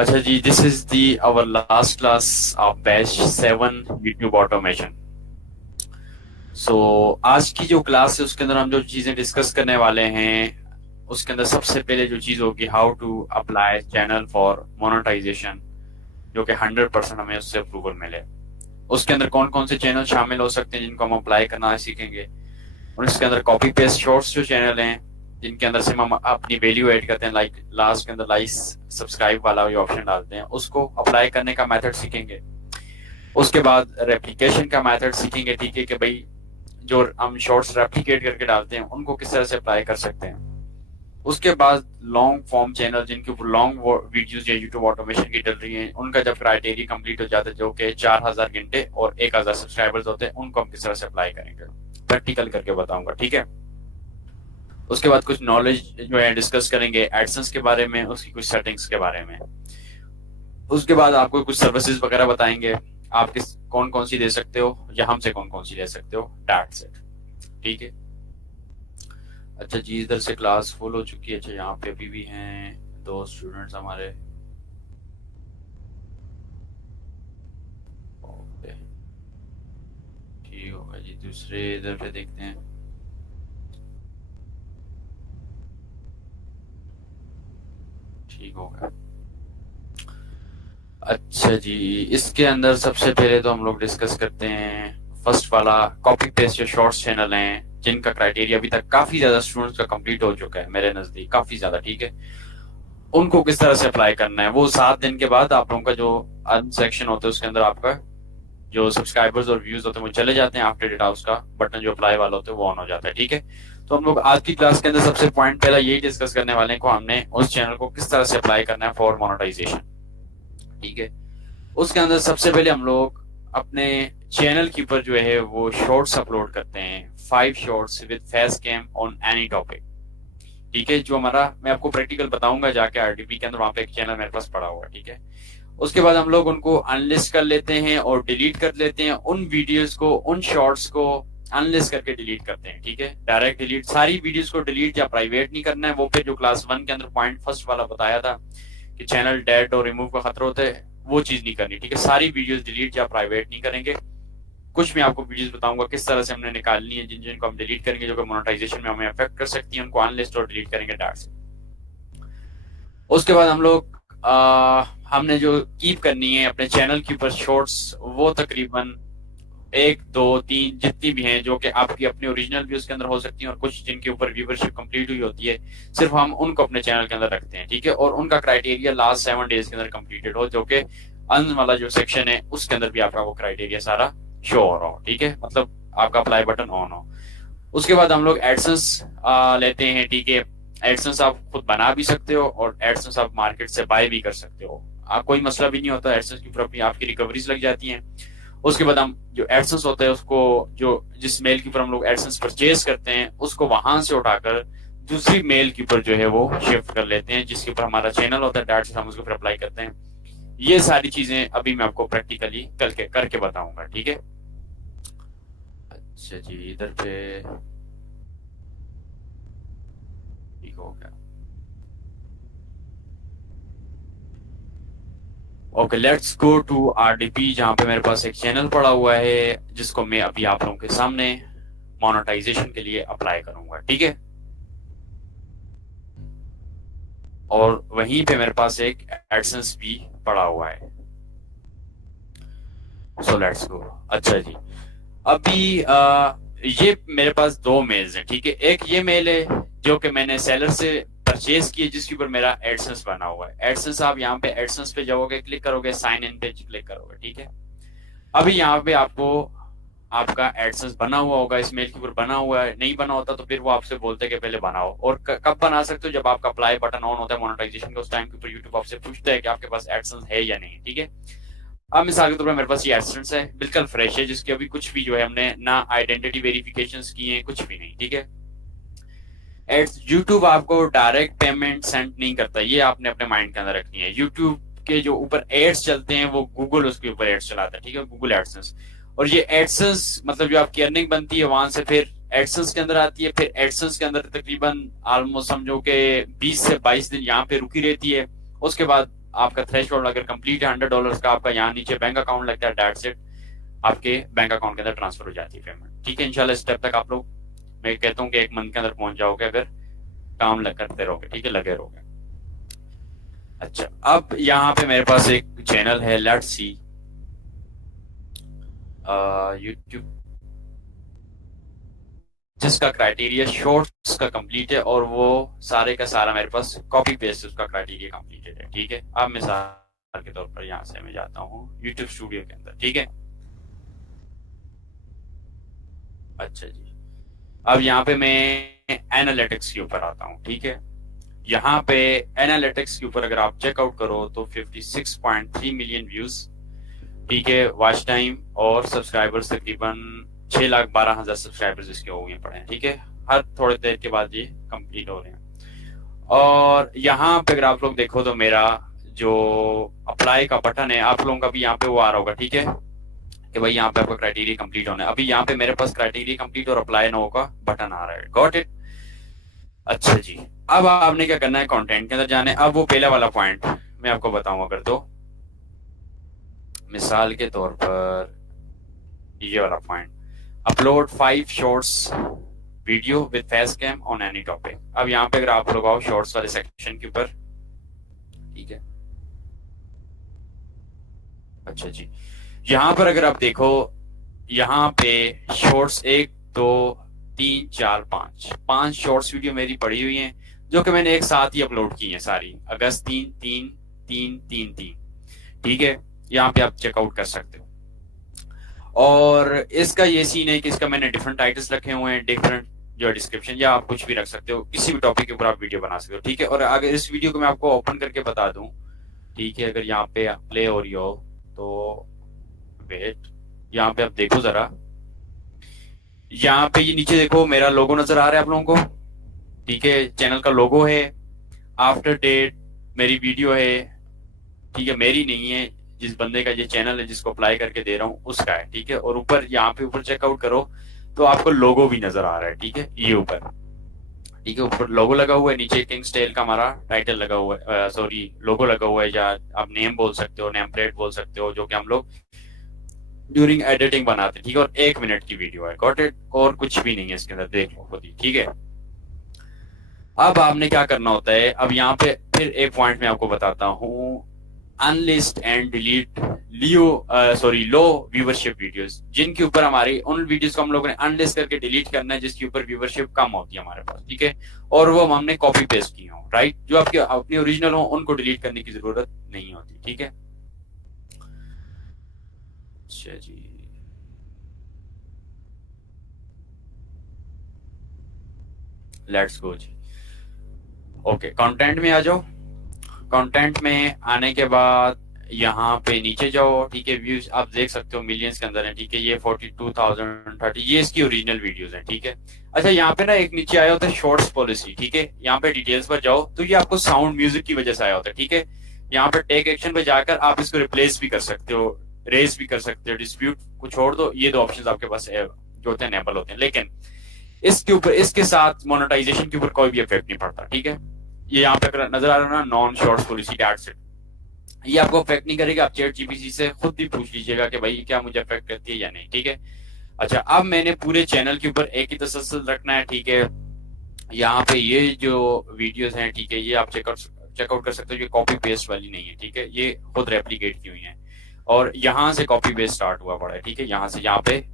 अच्छा जी, this is the our last class of batch 7 YouTube automation. So आज की जो क्लास है उसके अंदर हम जो चीजें डिस्कस करने वाले हैं उसके अंदर सबसे पहले जो चीज होगी how to apply channel for monetization, जो कि 100% हमें उससे अप्रूवल मिले। उसके अंदर कौन कौन से चैनल शामिल हो सकते हैं जिनको हम अप्लाई करना सीखेंगे, और इसके अंदर कॉपी पेस्ट शॉर्ट्स जो चैनल हैं जिनके अंदर से हम अपनी वैल्यू ऐड करते हैं, लाइक लास्ट के अंदर लाइक सब्सक्राइब वाला जो ऑप्शन डालते हैं उसको अप्लाई करने का मेथड सीखेंगे। उसके बाद रेप्लिकेशन का मेथड सीखेंगे, ठीक है, कि भाई जो हम शॉर्ट्स रेप्लिकेट करके डालते हैं उनको किस तरह से अप्लाई कर सकते हैं। उसके बाद लॉन्ग फॉर्म चैनल जिनके ऊपर लॉन्ग वीडियोस या यूट्यूब ऑटोमेशन की डल रही हैं, उनका जब क्राइटेरिया कंप्लीट हो जाता है जो कि 4000 घंटे और 1000 सब्सक्राइबर्स होते हैं, उनको हम किस तरह से अप्लाई करेंगे, प्रैक्टिकल करके बताऊंगा, ठीक है। उसके बाद कुछ नॉलेज जो है डिस्कस करेंगे एडसेंस के बारे में, उसकी कुछ सेटिंग्स के बारे में। उसके बाद आपको कुछ सर्विसेज वगैरह बताएंगे, आप किस कौन कौन सी दे सकते हो या हमसे कौन कौन सी ले सकते हो, डैट सेट, ठीक है। अच्छा जी, इधर से क्लास फुल हो चुकी है। अच्छा, यहाँ पे अभी भी हैं 2 स्टूडेंट्स हमारे। ओके, ठीक होगा जी। दूसरे इधर पे देखते हैं। ठीक होगा। अच्छा जी, इसके अंदर सबसे पहले तो हम लोग डिस्कस करते हैं फर्स्ट वाला, कॉपी पेस्ट जो शॉर्ट्स चैनल हैं जिनका क्राइटेरिया अभी तक काफी ज्यादा स्टूडेंट्स का कंप्लीट हो चुका है मेरे नजदीक, काफी ज्यादा, ठीक है। उनको किस तरह से अप्लाई करना है, वो 7 दिन के बाद आप लोगों का जो अर्न सेक्शन होता है उसके अंदर आपका जो सब्सक्राइबर्स और व्यूज होते हैं वो चले जाते हैं, आफ्टर डेटा उसका बटन जो अप्लाई वाला होता है वो ऑन हो जाता है, ठीक है। तो हम लोग आज की क्लास के अंदर सबसे पॉइंट पहला यही डिस्कस करने वाले हैं को हमने उस चैनल को किस तरह से अप्लाई करना है फॉर मोनेटाइजेशन, ठीक है। उसके अंदर सबसे पहले हम लोग अपने चैनल के ऊपर जो है वो शॉर्ट्स अपलोड करते हैं, 5 shorts with face cam on any topic, ठीक है। जो हमारा मैं आपको प्रैक्टिकल बताऊंगा जाके आरडीपी के अंदर, वहां पे एक चैनल मेरे पास पड़ा हुआ है, ठीक है। उसके बाद हम लोग उनको अनलिस्ट कर लेते हैं और डिलीट कर लेते हैं, उन वीडियोस को, उन शॉर्ट्स को अनलिस्ट करके डिलीट करते हैं, ठीक है। डायरेक्ट डिलीट, सारी वीडियोस को डिलीट या प्राइवेट नहीं करना है। वो फिर जो क्लास 1 के अंदर पॉइंट फर्स्ट वाला बताया था कि चैनल डेड और रिमूव का खतरा होता है, वो चीज नहीं करनी, ठीक है। सारी वीडियोस डिलीट या प्राइवेट नहीं करेंगे। कुछ मैं आपको वीडियोस बताऊंगा किस तरह से हमने निकालनी है, जिन जिनको हम डिलीट करेंगे जो कि मोनेटाइजेशन में हमें अफेक्ट कर सकती है, उनको अनलिस्ट और डिलीट करेंगे डाट से। उसके बाद हम लोग हमने जो कीप करनी है अपने चैनल के ऊपर शॉर्ट्स, वो तकरीबन 1 2 3 जितनी भी हैं जो कि आपकी अपनी ओरिजिनल भी उसके अंदर हो सकती हैं, और कुछ जिनके ऊपर व्यूवरशिप कंप्लीट हुई होती है, सिर्फ हम उनको अपने चैनल के अंदर रखते हैं, ठीक है। और उनका क्राइटेरिया लास्ट 7 डेज के अंदर कंप्लीटेड हो, जो कि अन वाला जो सेक्शन है उसके अंदर भी आपका वो क्राइटेरिया सारा शो हो रहा हो, ठीक है, मतलब आपका अप्लाई बटन ऑन हो। उसके बाद हम लोग एडसेंस लेते हैं, ठीक है। एडसेंस आप खुद बना भी सकते हो और एडसेंस आप मार्केट से बाय भी कर सकते हो, आप कोई मसला भी नहीं होता, एडसेंस के ऊपर अपनी आपकी रिकवरीज लग जाती हैं। उसके बाद हम जो एडसेंस होता है उसको, जो जिस मेल के ऊपर हम लोग एडसेंस परचेज करते हैं उसको वहां से उठाकर दूसरी मेल के ऊपर जो है वो शिफ्ट कर लेते हैं, जिसके ऊपर हमारा चैनल होता है, डायरेक्ट हम उसके ऊपर अप्लाई करते हैं। ये सारी चीजें अभी मैं आपको प्रैक्टिकली करके बताऊंगा, ठीक है। अच्छा जी, इधर पे ठीक हो गया। Okay, let's go to RDP, जहां पे मेरे पास एक चैनल पड़ा हुआ है जिसको मैं अभी आप लोगों के सामने मोनेटाइजेशन के लिए अप्लाई करूंगा, ठीक है। और वहीं पे मेरे पास एक एडसेंस भी पड़ा हुआ है। So let's go. अच्छा जी, अभी ये मेरे पास 2 मेल्स हैं, ठीक है। एक ये मेल है जो कि मैंने सेलर से परचेज की है, जिसके ऊपर मेरा एडसेंस बना हुआ है। एडसेंस आप यहाँ पे एडसेंस पे जाओगे, क्लिक करोगे, साइन इन पे क्लिक करोगे, ठीक है। अभी यहाँ पे आपको आपका एडसेंस बना हुआ होगा, इस मेल के ऊपर बना हुआ है, नहीं बना होता तो फिर वो आपसे बोलते हैं कि पहले बनाओ। और कब बना सकते हो, जब आपका अप्लाई बटन ऑन होता है मोनेटाइजेशन का, उस टाइम के ऊपर यूट्यूब आपसे पूछता है कि आपके पास एडसेंस है या नहीं, ठीक है। अब मिसाल के तौर पर मेरे पास ये एडसेंस है, बिल्कुल फ्रेश है, जिसकी अभी कुछ भी जो है हमने ना आइडेंटिटी वेरिफिकेशन किए हैं, कुछ भी नहीं, ठीक है। यूट्यूब आपको डायरेक्ट पेमेंट सेंड नहीं करता, ये आपने अपने माइंड के अंदर रखनी है। यूट्यूब के जो ऊपर एड्स चलते हैं वो गूगल उसके ऊपर एड्स चलाता है, ठीक है, गूगल एडसेंस। और ये एडसेंस मतलब जो आपकी अर्निंग बनती है वहां से फिर एडसेंस के अंदर आती है, फिर एडसेंस के अंदर तकरीबन ऑलमोस्ट समझो कि 20 से 22 दिन यहाँ पे रुकी रहती है। उसके बाद आपका थ्रेशोल्ड अगर कंप्लीट है $100 का, आपका यहाँ नीचे बैंक अकाउंट लगता है, दैट्स इट, आपके बैंक अकाउंट के अंदर ट्रांसफर हो जाती है पेमेंट। ठीक है, इंशाल्लाह इस स्टेप तक आप लोग, मैं कहता हूँ कि 1 मंथ के अंदर पहुंच जाओगे अगर काम करते रहोगे। ठीक है, लगे रहोगे। अच्छा, अब यहाँ पे मेरे पास एक चैनल है, लेट्स सी, यूट्यूब, जिसका क्राइटेरिया शॉर्ट्स का कंप्लीट है और वो सारे का सारा मेरे पास कॉपी पेस्ट उसका क्राइटेरिया कंप्लीटेड है। ठीक है, अब मिसाल के तौर पर यहाँ से मैं जाता हूँ यूट्यूब स्टूडियो के अंदर। ठीक है, अच्छा जी, अब यहाँ पे मैं एनालिटिक्स के ऊपर आता हूँ। ठीक है, यहाँ पे एनालिटिक्स के ऊपर अगर आप चेकआउट करो तो 56.3 मिलियन व्यूज, ठीक है, वॉच टाइम और सब्सक्राइबर्स तकरीबन 6,12,000 सब्सक्राइबर्स इसके हो गए पड़े हैं। ठीक है, हर थोड़ी देर के बाद ये कंप्लीट हो रहे हैं। और यहाँ पे अगर आप लोग देखो तो मेरा जो अप्लाई का बटन है, आप लोगों का भी यहाँ पे वो आ रहा होगा। ठीक है, कि भाई यहाँ पे आपका क्राइटेरिया कंप्लीट होना है। अभी यहाँ पे मेरे पास क्राइटेरिया कंप्लीट और अप्लाई नो का बटन आ रहा है। Got it? अच्छा जी, अब आपने क्या करना है, कंटेंट के अंदर जाने। अब वो पहला वाला पॉइंट मैं आपको बताऊं, अगर तो मिसाल के तौर पर ये वाला point, upload 5 shorts video with face cam on any topic. अब यहाँ पे अगर आप लोग आओ शॉर्ट्स वाले सेक्शन के ऊपर, ठीक है, अच्छा जी, यहाँ पर अगर आप देखो, यहाँ पे शॉर्ट्स 1 2 3 4 5 शॉर्ट्स वीडियो मेरी पड़ी हुई हैं, जो कि मैंने एक साथ ही अपलोड की हैं सारी, अगस्त 3 3 3 3 3। ठीक है, यहाँ पे आप चेकआउट कर सकते हो। और इसका ये सीन है कि इसका मैंने डिफरेंट टाइटल्स रखे हुए हैं, डिफरेंट जो डिस्क्रिप्शन, या आप कुछ भी रख सकते हो, किसी भी टॉपिक के ऊपर आप वीडियो बना सकते हो। ठीक है, और अगर इस वीडियो को मैं आपको ओपन करके बता दूं, ठीक है, अगर यहाँ पे प्ले हो रही हो तो वेट, यहाँ पे आप देखो जरा, यहाँ पे ये नीचे देखो मेरा लोगो नजर आ रहा है आप लोगों को। ठीक है, चैनल का लोगो है, आफ्टर डेट मेरी वीडियो है। ठीक है, मेरी नहीं है, जिस बंदे का ये चैनल है जिसको अप्लाई करके दे रहा हूँ उसका है। ठीक है, और ऊपर यहाँ पे ऊपर चेकआउट करो तो आपको लोगो भी नजर आ रहा है। ठीक है, ये ऊपर, ठीक है, ऊपर लोगो लगा हुआ है, नीचे किंग्स टेल का हमारा टाइटल लगा हुआ है, सॉरी लोगो लगा हुआ है, या आप नेम बोल सकते हो, नेम प्लेट बोल सकते हो, जो कि हम लोग ड्यूरिंग एडिटिंग बनाते हैं। ठीक है, और 1 मिनट की वीडियो है। Got it? और कुछ भी नहीं है इसके अंदर, देख लो खुद ही। ठीक है, अब आपने क्या करना होता है, अब यहाँ पे फिर एक पॉइंट मैं आपको बताता हूँ, unlist and delete low viewership videos, जिनके ऊपर हमारी उन वीडियोस को हम लोगों ने अनलिस्ट करके डिलीट करना है जिसके ऊपर व्यूवरशिप कम होती है हमारे पास। ठीक है, और वो हमने कॉपी पेस्ट की हो, राइट, जो आपके अपनी ओरिजिनल हो उनको डिलीट करने की जरूरत नहीं होती। ठीक है, अच्छा जी, लेट्स गो जी। ओके, कंटेंट में आ जाओ। कंटेंट में आने के बाद यहाँ पे नीचे जाओ। ठीक है, व्यूज आप देख सकते हो मिलियंस के अंदर है। ठीक है, ये 42,030, ये इसकी ओरिजिनल वीडियोस हैं। ठीक है, अच्छा, यहाँ पे ना एक नीचे आया होता है शॉर्ट्स पॉलिसी। ठीक है, यहाँ पे डिटेल्स पर जाओ तो ये आपको साउंड म्यूजिक की वजह से आया होता है। ठीक है, यहाँ पे टेक एक्शन पे जाकर आप इसको रिप्लेस भी कर सकते हो, रेज भी कर सकते हो, डिस्प्यूट को छोड़ दो, ये 2 ऑप्शन आपके पास जो होते हैं एनेबल होते हैं। लेकिन इसके ऊपर, इसके साथ मोनेटाइजेशन के ऊपर कोई भी इफेक्ट नहीं पड़ता। ठीक है, ये यहाँ पे नजर आ रहा है ना, non shorts policy, that's it, ये आपको अफेक्ट नहीं करेगा। आप चैट जीपीटी से खुद भी पूछ लीजिएगा कि भाई क्या मुझे अफेक्ट करती है या नहीं। ठीक है, अच्छा, अब मैंने पूरे चैनल के ऊपर एक ही तसल्सल रखना है। ठीक है, यहाँ पे ये जो वीडियोस हैं, ठीक है, ये आप चेकआउट कर सकते हो, ये कॉपी पेस्ट वाली नहीं है। ठीक है, ये खुद रेप्लीकेट की हुई है, और यहाँ से कॉपी पेस्ट स्टार्ट हुआ पड़ा है। ठीक है, यहाँ से यहाँ पे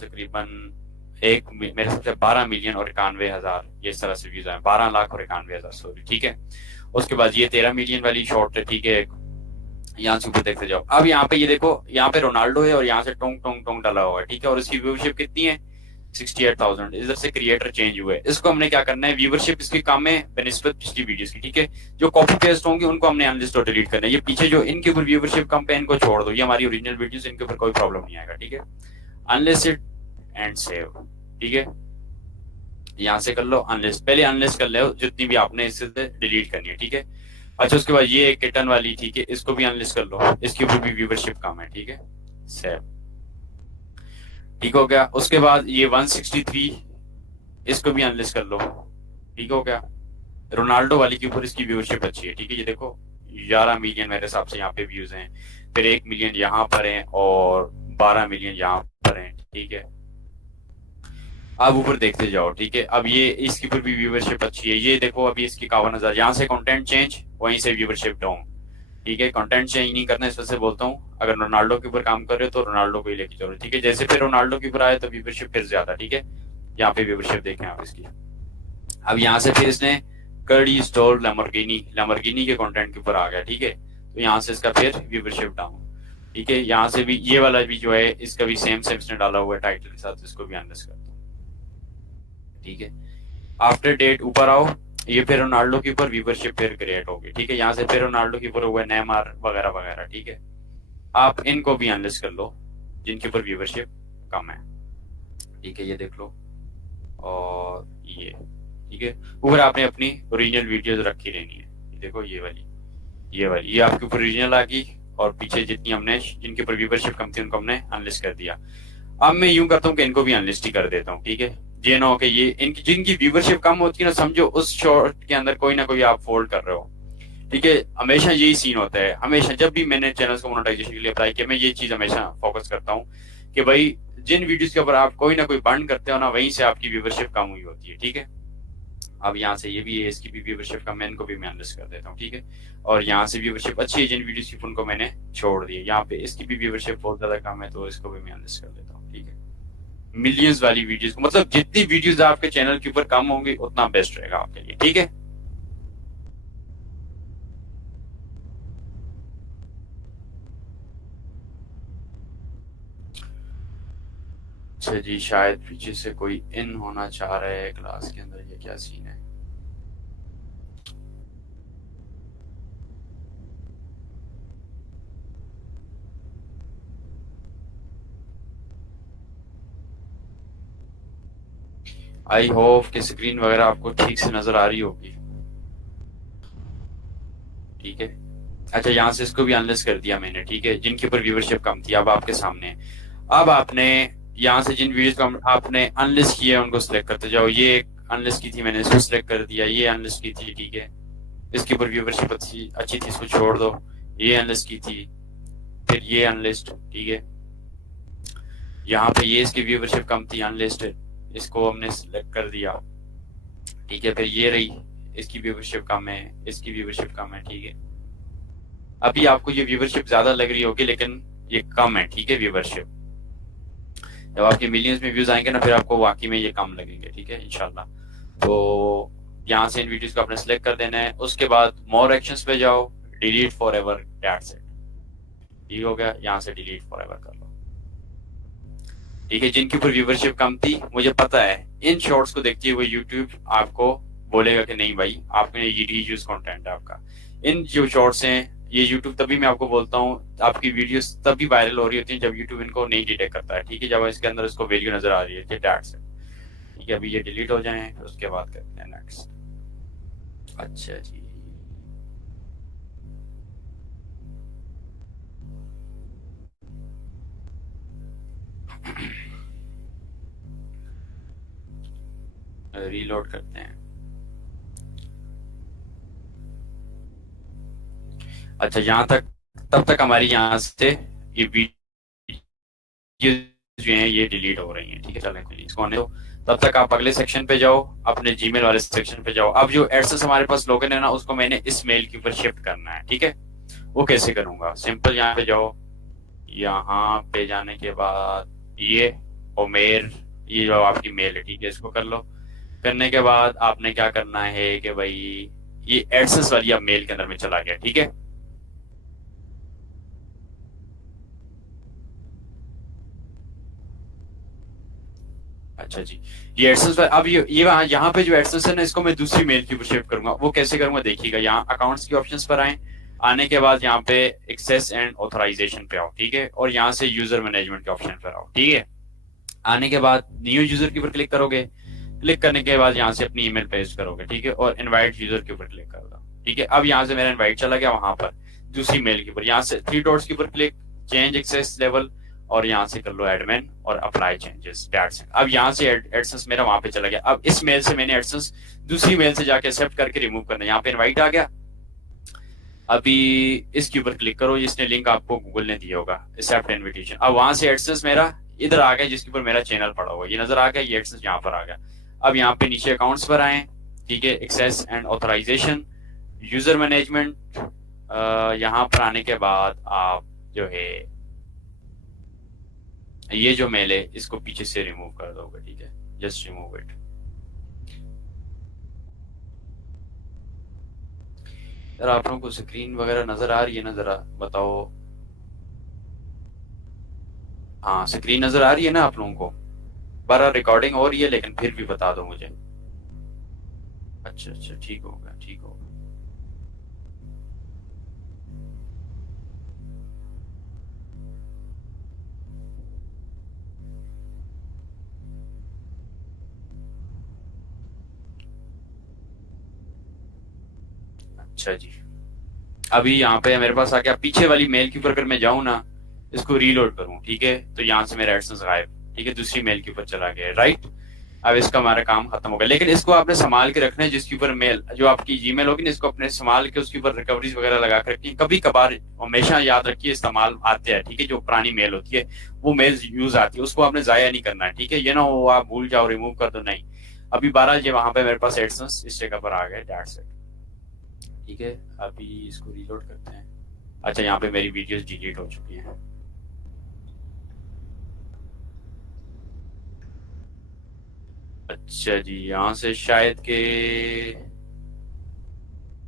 तकरीबन मेरे सबसे 12 मिलियन और 91,000 ये इस तरह से व्यूज आए, 12 लाख और 91,000, सॉरी। ठीक है, उसके बाद ये 13 मिलियन वाली शॉर्ट है। ठीक है, यहाँ से ऊपर देखते जाओ। अब यहाँ पे ये देखो, यहाँ पे रोनाल्डो है और यहाँ से टोंग टोंग टोंग डाला हुआ है। ठीक है, और इसकी व्यूवरशिप कितनी है, 68,000। इधर से क्रिएटर चेंज हुए, इसको हमने क्या करना है, व्यूवरशिप इसकी कम है बेनिस्बत पिछली वीडियोस की। ठीक है, जो कॉपी पेस्ट होंगे उनको हमने अनलिस्ट और डिलीट करना है। ये पीछे जो इनके ऊपर व्यूवरशिप कम पे, इनको छोड़ दो, ये हमारी ओरिजिनल वीडियोस, इनके ऊपर कोई प्रॉब्लम नहीं आएगा। ठीक है, अनलिस्टेड एंड सेव। ठीक है, यहाँ से कर लो अनलिस्ट, पहले अनलिस्ट कर लो जितनी भी आपने इससे डिलीट करनी है। ठीक है, अच्छा, उसके बाद ये किटन वाली, ठीक है, इसको भी अनलिस्ट कर लो, इसके ऊपर भी व्यूवरशिप कम है। ठीक है, सेव, ठीक हो गया। उसके बाद ये 163, इसको भी अनलिस्ट कर लो, ठीक हो गया। रोनाल्डो वाली के ऊपर इसकी व्यूअरशिप अच्छी है, ठीक है। ये देखो 11 मिलियन मेरे हिसाब से यहाँ पे व्यूज हैं, फिर 1 मिलियन यहाँ पर हैं और 12 मिलियन यहाँ पर हैं, ठीक है। आप ऊपर देखते जाओ, ठीक है। अब ये इसके ऊपर भी व्यूवरशिप अच्छी है, ये देखो अभी इसकी 51,000, यहाँ से कंटेंट चेंज, वहीं से व्यूवरशिप डाउन, ठीक है। कंटेंट चेंज नहीं करना, इस वजह से बोलता हूँ अगर रोनाल्डो के ऊपर काम कर रहे हो तो रोनाल्डो को ही लेके चलो, ठीक है। जैसे फिर रोनाल्डो के ऊपर आए तो व्यूवरशिप फिर ज्यादा, ठीक है। यहाँ पे व्यूवरशिप देखें आप इसकी। अब यहाँ से फिर इसने कर्डी स्टोर लैम्बोर्गिनी के कंटेंट के ऊपर आ गया, ठीक है। तो यहाँ से इसका फिर व्यूवरशिप डाउन, ठीक है। यहाँ से भी ये वाला भी जो है इसका भी सेम इसने डाला हुआ है टाइटल के साथ, इसको भी एनालाइज करता हूँ, ठीक है। आफ्टर डेट ऊपर आओ, ये फिर रोनाल्डो के ऊपर व्यूवरशिप फिर क्रिएट होगी, ठीक है। यहाँ से फिर रोनाल्डो के ऊपर हुआ नेमार वगैरह वगैरह, ठीक है। आप इनको भी एनालाइज कर लो जिनके ऊपर व्यूवरशिप कम है, ठीक है। ये देख लो और ये, ठीक है। ऊपर आपने अपनी ओरिजिनल वीडियोस रखी रहनी है, ये देखो ये वाली ये आपके ऊपर ओरिजिनल आ गई, और पीछे जितनी हमने जिनके ऊपर व्यूवरशिप कम थी उनको हमने अनलिस्ट कर दिया। अब मैं यूं करता हूँ कि इनको भी अनलिस्ट ही कर देता हूँ, ठीक है। ये ना हो कि ये इनकी जिनकी व्यूवरशिप कम होती है ना, समझो उस शॉर्ट के अंदर कोई ना कोई आप फोल्ड कर रहे हो, ठीक है। हमेशा यही सीन होता है, हमेशा जब भी मैंने चैनल्स को मोनेटाइजेशन के लिए अप्लाई किया, मैं ये चीज हमेशा फोकस करता हूँ कि भाई जिन वीडियोस के ऊपर आप कोई ना कोई बर्न करते हो ना, वहीं से आपकी व्यूवरशिप कम हुई होती है, ठीक है। अब यहाँ से ये भी है, इसकी भी व्यूवरशिप कम है, इनको भी मैं अनलिस्ट कर देता हूँ, ठीक है। और यहाँ से व्यूवरशिप अच्छी है जिन वीडियोस की उनको मैंने छोड़ दी, यहाँ पे इसकी भी व्यूवरशिप बहुत ज्यादा कम है, तो इसको भी मैं अनलिस्ट कर देता हूँ, ठीक है। मिलियंस वाली वीडियोस को, मतलब जितनी वीडियोस आपके चैनल के ऊपर कम होंगी उतना बेस्ट रहेगा आपके लिए, ठीक है। अच्छा जी, शायद पीछे से कोई इन होना चाह रहा है क्लास के अंदर, ये क्या सीन है। आई होप कि स्क्रीन वगैरह आपको ठीक से नजर आ रही होगी, ठीक है। अच्छा, यहाँ से इसको भी अनलिस्ट कर दिया मैंने, ठीक है, जिनके ऊपर व्यूवरशिप कम थी। अब आपके सामने, अब आपने यहाँ से जिन वीडियोस को आपने अनलिस्ट किया उनको सिलेक्ट करते जाओ। ये अनलिस्ट की थी मैंने, इसको सिलेक्ट कर दिया। ये अनलिस्ट की थी, ठीक है, इसके ऊपर व्यूवरशिप अच्छी थी, इसको छोड़ दो। ये अनलिस्ट की थी, फिर ये अनलिस्ट, ठीक है। यहाँ पे ये इसकी व्यूवरशिप कम थी, अनलिस्ट, इसको हमने सिलेक्ट कर दिया, ठीक है। फिर ये रही, इसकी व्यूवरशिप कम है, इसकी व्यूवरशिप कम है, ठीक है। अभी आपको ये व्यूवरशिप ज्यादा लग रही होगी लेकिन ये कम है, ठीक है, व्यूवरशिप। जब आपके मिलियंस में व्यूज आएंगे ना, फिर आपको वाकई में ये कम लगेंगे, ठीक है, इंशाल्लाह। तो यहाँ से इन वीडियोस को आपने सिलेक्ट कर देना है। उसके बाद मोर एक्शंस पे जाओ, delete for ever, that's it, ठीक हो गया। यहाँ से डिलीट फॉर एवर कर लो, ठीक है। जिनके ऊपर व्यूवरशिप कम थी, मुझे पता है इन शॉर्ट्स को देखते हुए यूट्यूब आपको बोलेगा कि नहीं भाई, आपने ये रीयूज कंटेंट है आपका। इन जो शॉर्ट्स हैं, ये यूट्यूब तभी मैं आपको बोलता हूँ आपकी वीडियोस तभी वायरल हो रही होती है जब यूट्यूब इनको नहीं डिटेक्ट करता है, ठीक है। जब इसके अंदर इसको वैल्यू नजर आ रही है कि दैट्स इट, ठीक है। अभी ये डिलीट हो जाए, उसके बाद करते हैं नेक्स्ट। अच्छा जी, रीलोड करते हैं। अच्छा, यहाँ तक, तब तक हमारी यहाँ से ये वीडियो जो हैं ये डिलीट हो रही हैं, ठीक है। चलें, इसको आने दो। तब तक आप अगले सेक्शन पे जाओ, अपने जीमेल वाले सेक्शन पे जाओ। अब जो एडसेंस हमारे पास लोगन है ना, उसको मैंने इस मेल के ऊपर शिफ्ट करना है, ठीक है। वो कैसे करूंगा, सिंपल, यहाँ पे जाओ, यहाँ पे जाने के बाद ये ओमेर, ये जो आपकी मेल है, ठीक है, इसको कर लो। करने के बाद आपने क्या करना है कि भाई ये एडसेंस वाली अब मेल के अंदर में चला गया, ठीक है। अच्छा जी, ये एडसेंस अब ये यहाँ पे जो एडसेंस है ना, इसको मैं दूसरी मेल के ऊपर शिफ्ट करूंगा। वो कैसे करूंगा देखिएगा, यहाँ अकाउंट्स के ऑप्शंस पर आए, आने के बाद यहाँ पे एक्सेस एंड ऑथराइजेशन पे आओ, ठीक है। और यहाँ से यूजर मैनेजमेंट के ऑप्शन पर आओ, ठीक है। आने के बाद न्यू यूजर के ऊपर क्लिक करोगे। क्लिक करने के बाद यहाँ से अपनी ईमेल पेस्ट करोगे, ठीक है। और इनवाइट यूजर के ऊपर क्लिक कर दो, ठीक है। अब यहाँ से मेरा इनवाइट चला गया वहां पर दूसरी मेल के ऊपर। यहाँ से 3 डॉट्स के ऊपर क्लिक, चेंज एक्सेस लेवल, और यहाँ से कर लो एडमिन और अप्लाई चेंजेस दैट्स इट। अब यहाँ से एडसेंस मेरा वहां पे चला गया। अब इस मेल से मैंने एडसेंस दूसरी मेल से जाके एक्सेप्ट करके रिमूव करना है। यहाँ पे इनवाइट आ गया। अभी इसके ऊपर क्लिक करो, जिसने लिंक आपको गूगल ने दिया होगा, एक्सेप्ट इनविटेशन। अब वहां से एडसेंस मेरा इधर आ गया, जिसके ऊपर मेरा चैनल पड़ा हुआ, ये नजर आ गया, ये एडसेंस यहाँ पर आ गया। अब यहाँ पे नीचे अकाउंट्स पर आए, ठीक है, access and authorization, user management. यहाँ पर आने के बाद आप जो है ये जो मेल है इसको पीछे से रिमूव कर दोगे, ठीक है, जस्ट रिमूव इट। यार आप लोगों को स्क्रीन वगैरह नजर आ रही है ना, जरा बताओ। हाँ स्क्रीन नजर आ रही है ना आप लोगों को? बारह रिकॉर्डिंग हो रही है लेकिन फिर भी बता दो मुझे। अच्छा अच्छा, ठीक होगा ठीक होगा। अच्छा जी, अभी यहाँ पे मेरे पास आ गया। पीछे वाली मेल के ऊपर अगर मैं जाऊं ना, इसको रीलोड करूं, ठीक है, तो यहाँ से मेरा एडसेंस गायब, ठीक है, दूसरी मेल के ऊपर चला गया, राइट। अब इसका हमारा काम खत्म हो गया। लेकिन इसको आपने संभाल के रखना है, जिसके ऊपर मेल जो आपकी जीमेल होगी ना, इसको अपने संभाल के उसके ऊपर रिकवरीज वगैरह लगा कर रखिए। कभी कभार हमेशा याद रखिए इस्तेमाल आते हैं, ठीक है, जो पुरानी मेल होती है वो मेल यूज आती है, उसको आपने जाया नहीं करना है, ठीक है, ये ना हो आप भूल जाओ रिमूव कर दो, नहीं। अभी 12 ये वहां पे मेरे पास एडसेंस इस जगह पर आ गए, दैट्स इट, ठीक है। अभी इसको रीलोड करते हैं। अच्छा, यहाँ पे मेरी वीडियोस डिलीट हो चुकी हैं। अच्छा जी, यहाँ से शायद के,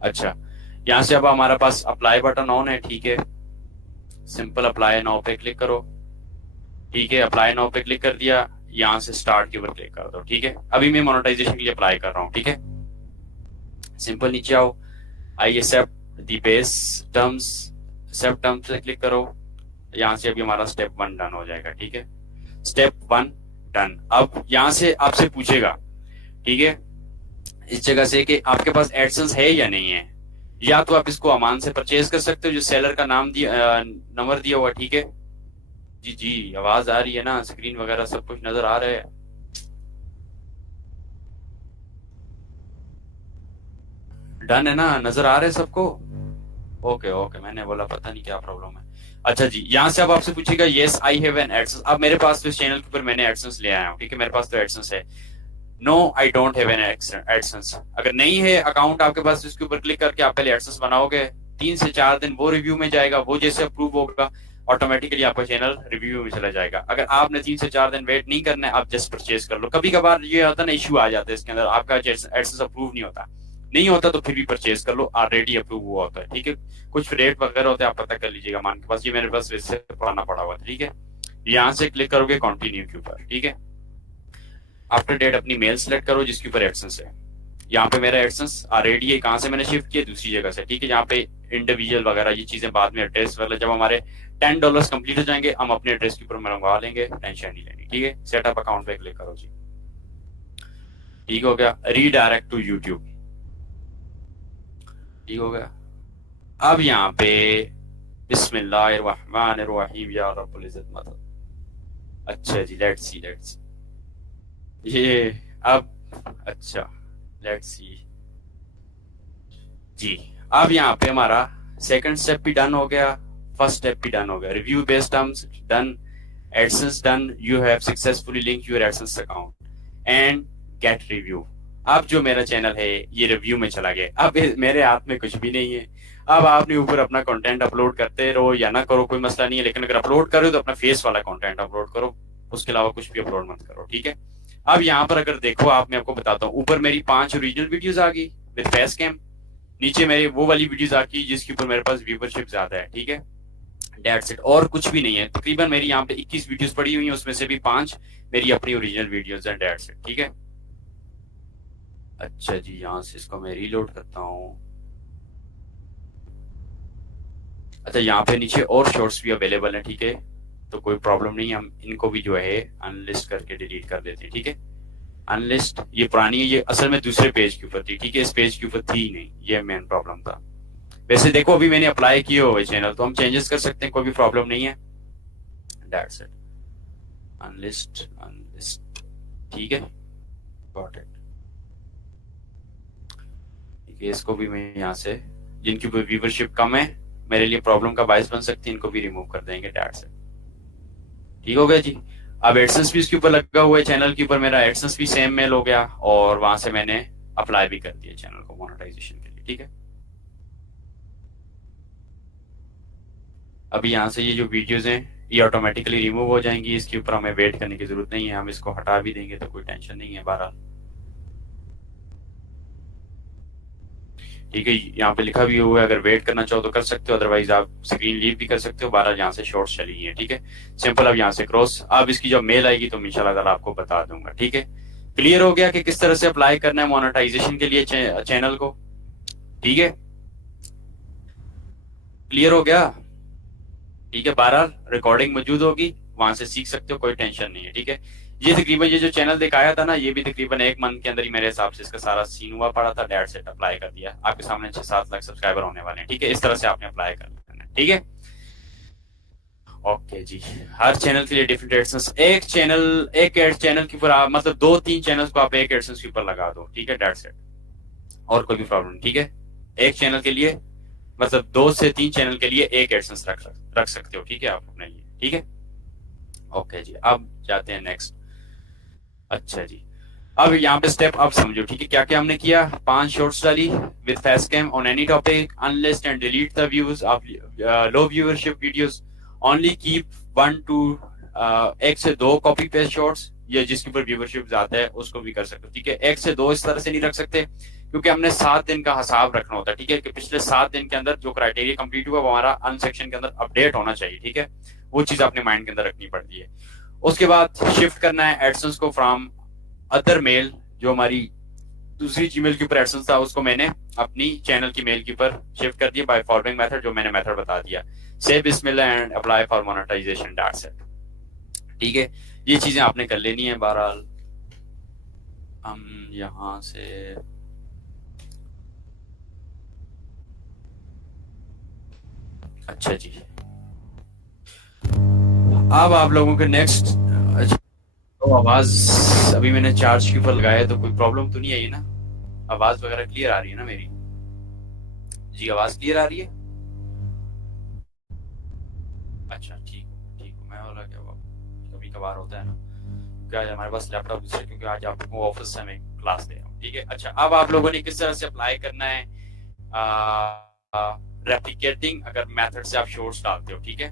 अच्छा, यहाँ से अब हमारा पास अप्लाई बटन ऑन है, ठीक है, सिंपल अप्लाई नाउ पे क्लिक करो, ठीक है, अप्लाई नाउ पे क्लिक कर दिया, यहाँ से स्टार्ट के ऊपर क्लिक कर दो, ठीक है। अभी मैं मोनेटाइजेशन के लिए अप्लाई कर रहा हूँ, ठीक है, सिंपल नीचे आओ, I accept the base terms, accept terms पे क्लिक करो, यहाँ से अभी हमारा स्टेप 1 डन हो जाएगा, ठीक है, स्टेप 1 डन। अब यहाँ से आपसे पूछेगा, ठीक है, इस जगह से कि आपके पास एडसेंस है या नहीं है। या तो आप इसको अमान से परचेज कर सकते हो, जो सेलर का नाम दिया, नंबर दिया हुआ, ठीक है जी। जी आवाज आ रही है ना, स्क्रीन वगैरह सब कुछ नजर आ रहा है? डन है ना, नजर आ रहे हैं सबको? ओके ओके, मैंने बोला पता नहीं क्या प्रॉब्लम है। अच्छा जी, यहाँ से अब आपसे पूछेगा yes I have an AdSense. अब मेरे पास तो इस चैनल के ऊपर मैंने एडसेंस ले आया हूँ, ठीक है, मेरे पास तो एडसेंस है। No I don't have an AdSense. अगर नहीं है अकाउंट आपके पास, इसके ऊपर क्लिक करके आप पहले एडसेंस बनाओगे, 3 से 4 दिन वो रिव्यू में जाएगा, वो जैसे अप्रूव होगा ऑटोमेटिकली आपका चैनल रिव्यू में चला जाएगा। अगर आपने 3 से 4 दिन वेट नहीं करना है, आप जस्ट परचेज कर लो। कभी कभार ये होता है ना, इश्यू आ जाता है इसके अंदर, आपका एडसेंस अप्रूव नहीं होता, नहीं होता तो फिर भी परचेज कर लो, ऑलरेडी अप्रूव हुआ होता है, ठीक है। कुछ रेट वगैरह होते हैं, आप पता कर लीजिएगा। मान के पास ये मेरे पास वैसे पुराना पड़ा हुआ था, ठीक है। यहाँ से क्लिक करोगे कंटिन्यू के ऊपर, ठीक है। आफ्टर डेट अपनी मेल सेलेक्ट करो जिसके ऊपर एडसेंस है। यहाँ पे मेरा एडसेंस ऑलरेडी है, कहाँ से मैंने शिफ्ट किया, दूसरी जगह से, ठीक है। यहाँ पे इंडिविजुअल वगैरह ये चीजें बाद में, एड्रेस वगैरह जब हमारे $10 कंप्लीट हो जाएंगे, हम अपने एड्रेस के ऊपर मंगवा लेंगे, टेंशन नहीं लेनी, ठीक है। सेटअप अकाउंट पे क्लिक करो जी, ठीक हो गया। रीडायरेक्ट टू यूट्यूब, ठीक हो गया। अब यहाँ पे बिस्मिल्लाहिर्रहमानिर्रहीम या रब्बुल इज्जत मदद। अच्छा जी, लेट्स सी ये अब, अच्छा लेट्स सी जी। अब यहाँ पे हमारा सेकंड स्टेप भी डन हो गया, फर्स्ट स्टेप भी डन हो गया। Review based terms done, AdSense done, you have successfully link your AdSense account and get review. अब जो मेरा चैनल है ये रिव्यू में चला गया। अब मेरे हाथ में कुछ भी नहीं है। अब आपने ऊपर अपना कंटेंट अपलोड करते रहो या ना करो, कोई मसला नहीं है, लेकिन अगर अपलोड करो तो अपना फेस वाला कंटेंट अपलोड करो, उसके अलावा कुछ भी अपलोड मत करो, ठीक है। अब यहाँ पर अगर देखो आप, मैं आपको बताता हूँ, ऊपर मेरी 5 ओरिजिनल वीडियोस आ गई विद फेस कैम, नीचे मेरी वो वाली वीडियोस आ गई जिसके ऊपर मेरे पास व्यूवरशिप ज्यादा है, ठीक है, दैट्स इट, और कुछ भी नहीं है। तकरीबन मेरी यहाँ पे 21 वीडियोस पड़ी हुई है, उसमें से भी 5 मेरी अपनी ओरिजिनल वीडियोस हैं, दैट्स इट, ठीक है। अच्छा जी, यहाँ से इसको मैं रीलोड करता हूँ। अच्छा, यहाँ पे नीचे और शॉर्ट्स भी अवेलेबल है, ठीक है, तो कोई प्रॉब्लम नहीं, हम इनको भी जो है अनलिस्ट करके डिलीट कर देते हैं, ठीक है। अनलिस्ट ये पुरानी है, ये असल में दूसरे पेज के ऊपर थी, ठीक है, इस पेज के ऊपर थी नहीं, ये मेन प्रॉब्लम था। वैसे देखो अभी मैंने अप्लाई किए हुए चैनल, तो हम चेंजेस कर सकते हैं, कोई भी प्रॉब्लम नहीं है, दैट्स इट। अनलिस्ट अनलिस्ट, ठीक है, गॉट इट। ठीक है, इसको भी मैं यहाँ से, जिनकी व्यूवरशिप कम है, मेरे लिए प्रॉब्लम का बायस बन सकती है, इनको भी रिमूव कर देंगे, दैट्स इट। ठीक हो गया जी। अब एडसेंस भी इसके ऊपर लगा हुआ है, चैनल के ऊपर मेरा एडसेंस भी सेम मेल हो गया, और वहां से मैंने अप्लाई भी कर दिया चैनल को मोनेटाइजेशन के लिए। ठीक है, अभी यहाँ से ये जो वीडियोस हैं ये ऑटोमेटिकली रिमूव हो जाएंगी, इसके ऊपर हमें वेट करने की जरूरत नहीं है, हम इसको हटा भी देंगे तो कोई टेंशन नहीं है। बहरहाल ठीक है, यहाँ पे लिखा भी हुआ है, अगर वेट करना चाहो तो कर सकते हो, अदरवाइज आप स्क्रीन लीव भी कर सकते हो। 12 यहाँ से शॉर्ट्स चली है। ठीक है, सिंपल। अब यहाँ से क्रॉस, अब इसकी जब मेल आएगी तो इंशाल्लाह ताला आपको बता दूंगा। ठीक है, क्लियर हो गया कि किस तरह से अप्लाई करना है मोनेटाइजेशन के लिए चैनल को। ठीक है, क्लियर हो गया। ठीक है, 12 रिकॉर्डिंग मौजूद होगी, वहां से सीख सकते हो, कोई टेंशन नहीं है। ठीक है, ये तकरीबन ये जो चैनल दिखाया था ना, ये भी तकरीबन 1 मंथ के अंदर ही मेरे हिसाब से इसका सारा सीन हुआ पड़ा था। डेट सेट अप्लाई कर दिया, आपके सामने 6-7 लाख सब्सक्राइबर होने वाले हैं। ठीक है, इस तरह से आपने अप्लाई कर लेना है। ठीक है, ओके जी। हर चैनल के लिए डिफरेंट एडसेंस, एक चैनल के ऊपर मतलब 2-3 चैनल्स को आप एक एडसेंस के ऊपर लगा दो। ठीक है, डेट सेट, और कोई भी प्रॉब्लम नहीं। ठीक है, एक चैनल के लिए मतलब 2 से 3 चैनल के लिए एक एडसेंस रख सकते हो। ठीक है, आप अपने लिए। ठीक है, ओके जी। अब जाते हैं नेक्स्ट। अच्छा जी, अब यहाँ पे स्टेप अब समझो। ठीक है, क्या क्या हमने किया। 5 शॉर्ट्स डाली with face cam on any topic, unlist and delete the views of low viewership videos, only keep 1 to 1 से 2 कॉपी पेस्ट शॉर्ट्स, या जिसके ऊपर व्यूअरशिप ज्यादा है उसको भी कर सकते हो। ठीक है, 1 से 2 इस तरह से नहीं रख सकते, क्योंकि हमने 7 दिन का हिसाब रखना होता है। ठीक है, कि पिछले 7 दिन के अंदर जो क्राइटेरिया कंप्लीट हुआ वो हमारा अन सेक्शन के अंदर अपडेट होना चाहिए। ठीक है, वो चीज अपने माइंड के अंदर रखनी पड़ती है। उसके बाद शिफ्ट करना है एडसेंस को फ्रॉम अदर मेल, जो हमारी दूसरी जीमेल के ऊपर एडसेंस था उसको मैंने अपनी चैनल की मेल के ऊपर शिफ्ट कर दिया बाय फॉलोइंग मेथड, जो मैंने मेथड बता दिया, सेव बिस्मिल्लाह and apply for monetization dot set. ठीक है, ये चीजें आपने कर लेनी है। बहरहाल हम यहां से अच्छा जी, अब आप लोगों के नेक्स्ट, तो आवाज अभी मैंने चार्ज के ऊपर लगाया, तो कोई प्रॉब्लम तो नहीं आई ना? आवाज वगैरह क्लियर आ रही है ना मेरी? जी, आवाज क्लियर आ रही है? अच्छा, ठीक हो। मैं बोला क्या, कभी कभार होता है ना, क्योंकि आज हमारे पास लैपटॉप है, क्योंकि आज आपको ऑफिस से मैं क्लास दे रहा हूँ। ठीक है, अच्छा, अब आप लोगों ने किस तरह से अप्लाई करना है रेप्लिकेटिंग अगर मेथड से आप शॉर्ट्स डालते हो। ठीक है,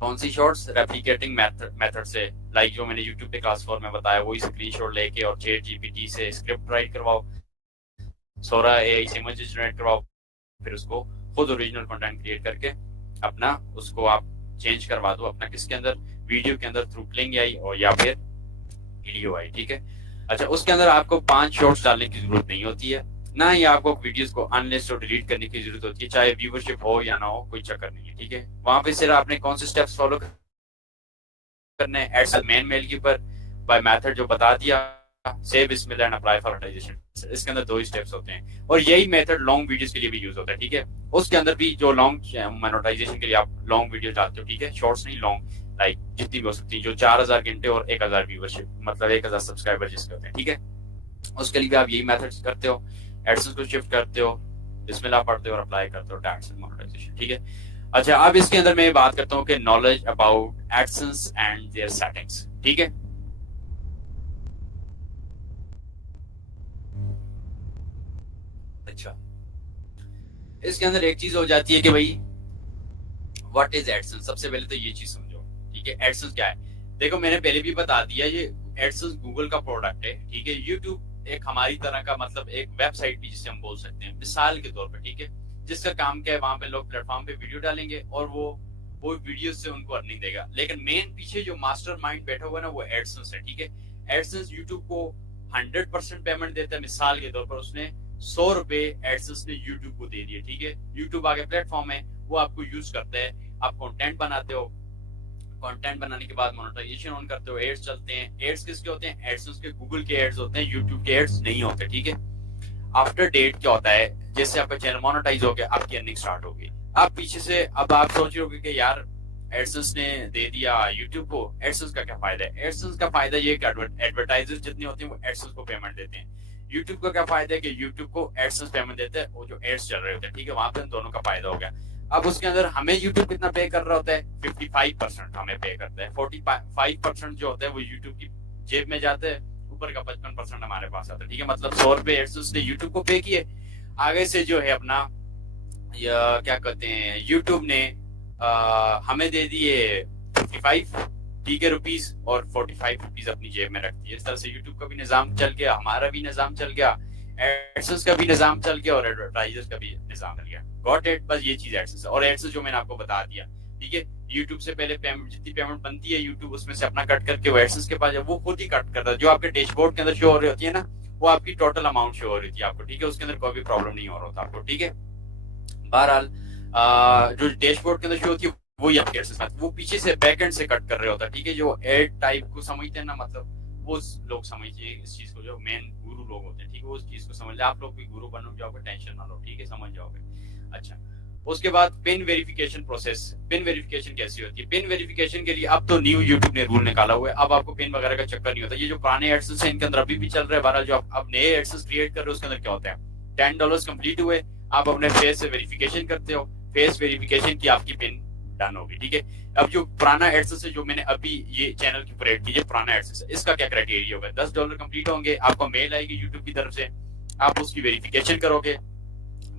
कौन सी शॉर्ट्स? रेप्लिकेटिंग मेथड से, लाइक जो मैंने यूट्यूब पे क्लास 4 में बताया, वही स्क्रीनशॉट लेके और चैट जीपीटी से स्क्रिप्ट राइट करवाओ, सोरा एआई से इमेजेस जनरेट करवाओ, फिर उसको खुद ओरिजिनल कंटेंट क्रिएट करके अपना उसको आप चेंज करवा दो अपना किसके अंदर, वीडियो के अंदर, थ्रू प्लेइंग आई और या फिर वीडियो आई। ठीक है, अच्छा, उसके अंदर आपको 5 शॉर्ट्स डालने की जरूरत नहीं होती है, ना ही आपको वीडियोस को अनलिस्ट और डिलीट करने की जरूरत होती है, चाहे व्यूवरशिप हो या ना हो, कोई चक्कर नहीं है। ठीक है, वहां पे सिर्फ आपने कौन से स्टेप्स फॉलो करने हैं, एड मेन मेल के ऊपर बाय मेथड जो बता दिया, सेव बिस्मिल्लाह एंड अप्लाई फॉर मोनेटाइजेशन। इसके अंदर 2 ही स्टेप्स होते हैं, और यही मेथड लॉन्ग वीडियोस के लिए भी यूज होता है। ठीक है, उसके अंदर भी जो लॉन्ग मोनेटाइजेशन के लिए आप लॉन्ग वीडियो डालते हो, ठीक है, शॉर्ट्स नहीं, लॉन्ग, लाइक जितनी भी हो सकती है, जो 4000 घंटे और 1000 व्यूवरशिप, मतलब 1000 सब्सक्राइबर जिसके होते हैं। ठीक है, उसके लिए भी आप यही मेथड करते हो, एडसेंस को शिफ्ट करते हो, बिस्मिल्लाह पढ़ते हो और अप्लाई करते हो एडसेंस मोनेटाइजेशन। ठीक है, अच्छा, अब इसके अंदर मैं बात करता हूँ कि knowledge about AdSense and their settings. ठीक है, अच्छा, इसके अंदर एक चीज हो जाती है कि भाई व्हाट इज एडसेंस। सबसे पहले तो ये चीज समझो। ठीक है, एडसेंस क्या है? देखो, मैंने पहले भी बता दिया, ये एडसेंस गूगल का प्रोडक्ट है। ठीक है, यूट्यूब एक हमारी तरह का, मतलब एक वेबसाइट भी जिसे हम बोल सकते हैं मिसाल के तौर पर। ठीक है, जिसका काम क्या है, वहां पे लोग प्लेटफॉर्म पे वीडियो डालेंगे और वो वीडियो से उनको अर्निंग देगा, लेकिन मेन पीछे जो मास्टरमाइंड बैठा हुआ है ना, वो एडसेंस है। ठीक है, एडसेंस यूट्यूब को 100% पेमेंट देता है। मिसाल के तौर पर उसने 100 रुपए एडसेंस ने यूट्यूब को दे दिए। ठीक है, यूट्यूब आगे प्लेटफॉर्म है, वो आपको यूज करता है, आप कंटेंट बनाते हो, कंटेंट बनाने के बाद मोनेटाइजेशन ऑन करते हो, एड्स चलते हैं। एड्स किसके होते हैं? एडसेंस के, गूगल के एड्स होते हैं, यूट्यूब के एड्स नहीं होते। ठीक है, आफ्टर डेट क्या होता है, जैसे आपका चैनल मोनेटाइज हो गया, आपकी अर्निंग स्टार्ट हो गई। आप पीछे से अब आप सोच रहे होगे कि यार एडसेंस ने दे दिया यूट्यूब को। एडसेंस का क्या फायदा है? एडसेंस का फायदा ये कि एडवर्टाइजर्स जितने होते हैं वो एडसेंस को पेमेंट देते हैं। यूट्यूब का क्या फायदा है कि यूट्यूब को एडसेंस पेमेंट देता है, वो जो एड्स चल रहे होते हैं, ठीक है, वहां पे दोनों का फायदा हो गया। अब उसके अंदर हमें यूट्यूब कितना पे कर रहा होता है? 55% हमें पे करता है। 45% जो होता है वो यूट्यूब की जेब में जाता है, ऊपर का 55% हमारे पास आता है, ठीक है। मतलब 100 रुपए एडसेंस ने यूट्यूब को पे किए, आगे से जो है अपना या क्या कहते हैं यूट्यूब ने हमें दे दिए 55, ठीक है, रुपीज, और 45 रुपीज अपनी जेब में रख दिए। इस तरह से यूट्यूब का भी निजाम चल गया, हमारा भी निजाम चल गया, एडसेंस का भी निजाम चल गया और एडवर्टाइजर्स का भी निजाम चल गया। Got it? बस ये चीज एडसेंस। और एडसेंस जो मैंने आपको बता दिया, ठीक है, यूट्यूब से पहले पेमेंट, जितनी पेमेंट बनती है यूट्यूब उसमें से अपना कट करके वो एडसेंस के पास वो खुद ही कट करता है। जो आपके डैशबोर्ड के अंदर शो हो रही होती है ना, वो आपकी टोटल अमाउंट शो हो रही थी आपको, ठीक है, उसके अंदर कोई भी प्रॉब्लम नहीं हो रहा था आपको, ठीक है। बहरहाल जो डैशबोर्ड के अंदर शो होती है वो ही आपके एडसेंस, वो पीछे से बैक एंड से कट कर रहे होता है, ठीक है। जो एड टाइप को समझते हैं ना, मतलब वो लोग समझिए इस चीज को, जो मेन गुरु लोग होते हैं, ठीक है, वो उस चीज को समझ ले। आप लोग भी गुरु बनो जाओगे, टेंशन ना लो, ठीक है, समझ जाओगे। अच्छा, उसके बाद pin verification process. Pin verification कैसी होती है? पिन वेरिफिकेशन के लिए अब तो न्यू यूट्यूब ने रूल निकाला हुआ है, अब आपको पिन वगैरह का चक्कर नहीं होता। ये जो पुराने एडसेंस है इनके अंदर अभी भी चल रहा है। बहरहाल जो आप अब नए एडसेंस क्रिएट कर रहे हो उसके अंदर क्या होता है, $10 कंप्लीट हुए, आप अपने फेस से वेरिफिकेशन करते हो, फेस वेरिफिकेशन की आपकी पिन डन होगी, ठीक है। अब जो पुराना एडसेंस है, जो मैंने अभी ये चैनल के ऊपर ऐड कीजिए, पुराना एडसेंस, इसका क्या क्राइटेरिया होगा? $10 कंप्लीट होंगे, आपको मेल आएगी यूट्यूब की तरफ से, आप उसकी वेरिफिकेशन करोगे,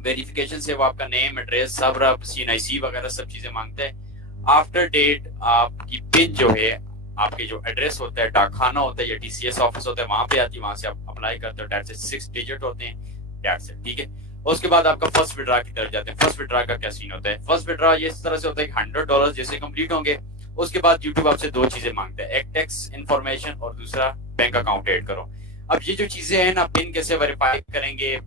वेरिफिकेशन से वो आपका नेम, एड्रेस, सब रब, CNIC वगैरह सब चीजें मांगता है। आफ्टर डेट आपकी पिन जो है, आपके जो एड्रेस होता है, डाकखाना होता है या TCS ऑफिस होता है, वहां पे आती है, वहां से आप अप्लाई करते हो, डेट से 6 डिजिट होते हैं, डेट से, ठीक है। उसके बाद आपका फर्स्ट विड्रा की तरफ जाते हैं। फर्स्ट विड्रा का क्या सीन होता है? फर्स्ट विड्रा ये इस तरह से होता है कि $100 जैसे कंप्लीट होंगे, उसके बाद यूट्यूब आपसे दो चीजें मांगता है, एक टैक्स इन्फॉर्मेशन और दूसरा बैंक अकाउंट ऐड करो। अब ये जो चीजें हैं ना, पिन कैसे वेरीफाई करेंगे,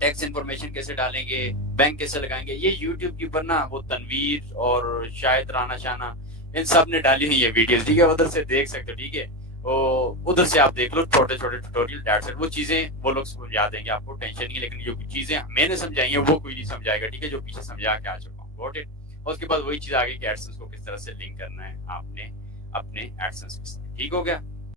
टैक्स इन्फॉर्मेशन कैसे डालेंगे, बैंक कैसे लगाएंगे, ये यूट्यूब के ऊपर ना वो तनवीर और शायद राना शाना इन सब ने डाली हुई है वीडियोस, ठीक है, उधर से देख सकते हो, ठीक है। उधर से आप देख लो, छोटे छोटे ट्यूटोरियल, दैट्स इट। वो चीजें वो लोग समझा देंगे आपको, टेंशन नहीं है। लेकिन जो चीजें मैंने समझाई है वो कोई नहीं समझाएगा, ठीक है, जो पीछे समझा के आ चुका हूँ, गॉट इट। उसके बाद वही चीज आगे कि एडसेंस को किस तरह से लिंक करना है आपने अपने एडसेंस के साथ, ठीक हो गया।